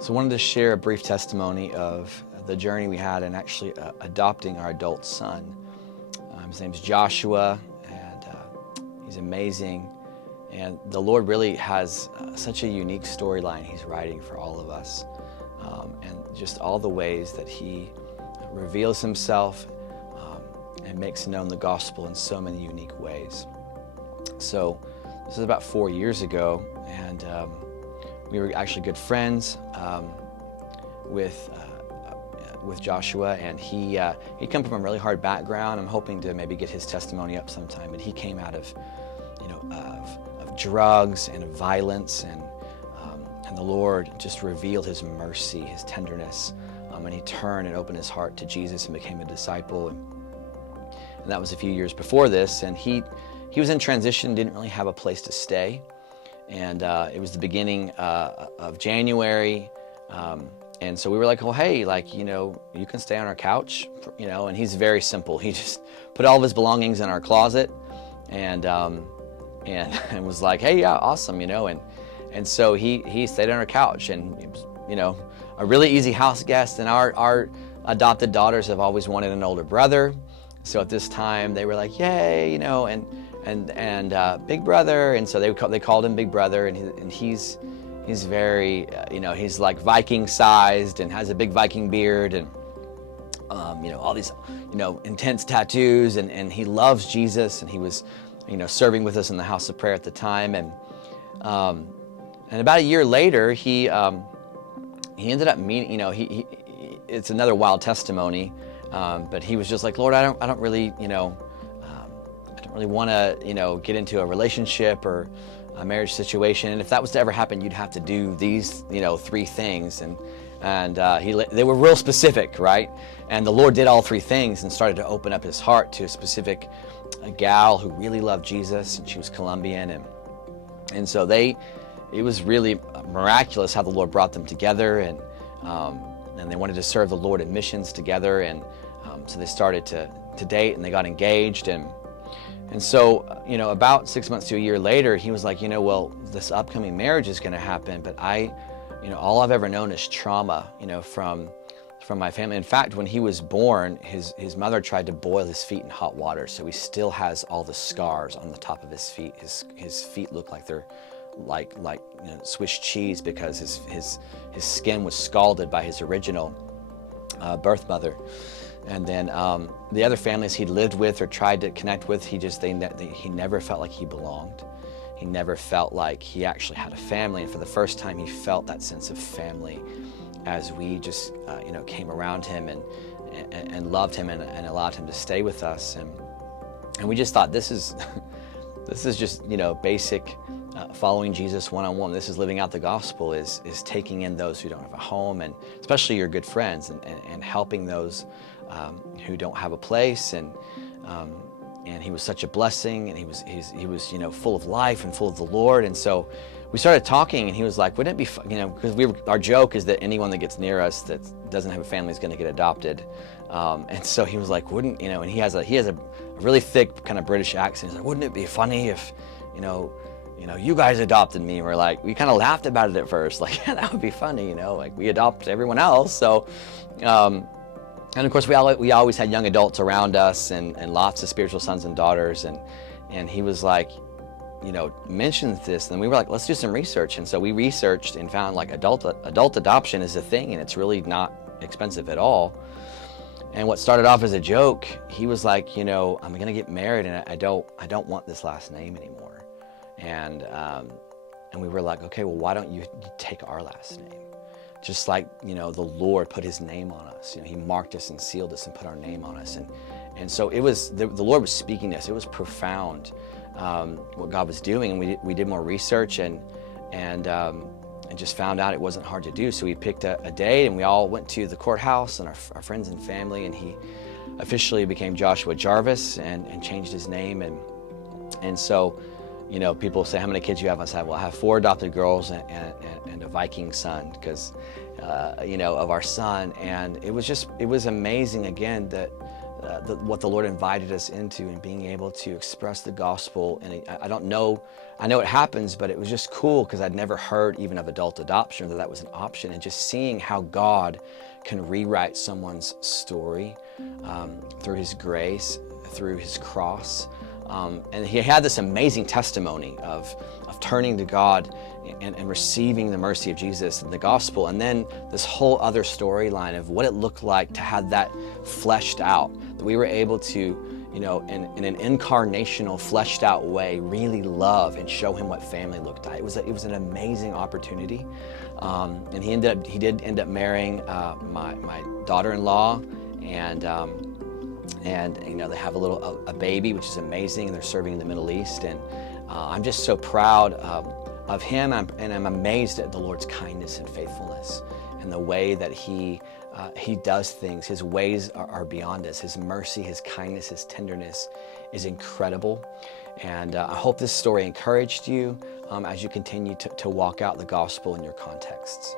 So I wanted to share a brief testimony of the journey we had in actually adopting our adult son. His name's Joshua, and he's amazing. And the Lord really has such a unique storyline He's writing for all of us. And just all the ways that He reveals Himself and makes known the gospel in so many unique ways. So this is about 4 years ago, and we were actually good friends with Joshua, and he'd come from a really hard background. I'm hoping to maybe get his testimony up sometime, but he came out of drugs and of violence, and the Lord just revealed His mercy, His tenderness, and he turned and opened his heart to Jesus and became a disciple. And that was a few years before this, and he was in transition, didn't really have a place to stay. And it was the beginning of January, and so we were like, well, hey, you can stay on our couch, and he's very simple. He just put all of his belongings in our closet, and was like, hey, yeah, awesome, and so he stayed on our couch, and it was, a really easy house guest. And our adopted daughters have always wanted an older brother, so at this time they were like, yay, and Big Brother, and so they called him Big Brother, and he's very, he's like Viking sized and has a big Viking beard, and all these, intense tattoos, and he loves Jesus, and he was, serving with us in the house of prayer at the time, and about a year later, he ended up meeting, he it's another wild testimony, but he was just like, Lord, I don't really, I don't really want to, get into a relationship or a marriage situation. And if that was to ever happen, you'd have to do these, 3 things. And they were real specific, right? And the Lord did all 3 things and started to open up his heart to a gal who really loved Jesus, and she was Colombian. And so it was really miraculous how the Lord brought them together, and they wanted to serve the Lord in missions together. And so they started to date, and they got engaged. And so, about 6 months to a year later, he was like, well, this upcoming marriage is going to happen, but all I've ever known is trauma, from my family. In fact, when he was born, his mother tried to boil his feet in hot water, so he still has all the scars on the top of his feet. His feet look like they're like Swiss cheese, because his skin was scalded by his original birth mother. And then the other families he'd lived with or tried to connect with, he never felt like he belonged. He never felt like he actually had a family. And for the first time, he felt that sense of family as we just came around him and loved him and allowed him to stay with us. And we just thought, this is just basic following Jesus one-on-one. This is living out the gospel, is taking in those who don't have a home, and especially your good friends, and helping those who don't have a place. And he was such a blessing, and he was full of life and full of the Lord. And so we started talking, and he was like, wouldn't it be fun, because our joke is that anyone that gets near us that doesn't have a family is going to get adopted. And so he was like, wouldn't, and he has a really thick kind of British accent. He's like, wouldn't it be funny if, you guys adopted me? And we're like, we kind of laughed about it at first, like, yeah, that would be funny, like we adopt everyone else. So, and of course, we always had young adults around us, and lots of spiritual sons and daughters. And he was like, mentioned this, and we were like, let's do some research. And so we researched and found like adult adoption is a thing, and it's really not expensive at all. And what started off as a joke, he was like, I'm going to get married, and I don't want this last name anymore. And we were like, okay, well, why don't you take our last name? Just like, the Lord put his name on us. He marked us and sealed us and put our name on us. And so it was, the Lord was speaking to us. It was profound, what God was doing. And we did more research and just found out it wasn't hard to do. So we picked a date, and we all went to the courthouse, and our friends and family, and he officially became Joshua Jarvis and changed his name. And so, people say, how many kids you have? I said, well, I have 4 adopted girls and a Viking son, because, of our son. And it was amazing, again, that what the Lord invited us into, and being able to express the gospel. And I don't know, I know it happens, but it was just cool because I'd never heard even of adult adoption, or that was an option, and just seeing how God can rewrite someone's story through His grace, through His cross. And he had this amazing testimony of turning to God and receiving the mercy of Jesus and the gospel. And then this whole other storyline of what it looked like to have that fleshed out, that we were able to, in an incarnational, fleshed out way, really love and show him what family looked like. It was an amazing opportunity. And he did end up marrying my daughter-in-law, and they have a baby, which is amazing, and they're serving in the Middle East. And I'm just so proud of him, and I'm amazed at the Lord's kindness and faithfulness, and the way that He does things. His ways are beyond us. His mercy, His kindness, His tenderness is incredible. And I hope this story encouraged you as you continue to walk out the gospel in your contexts.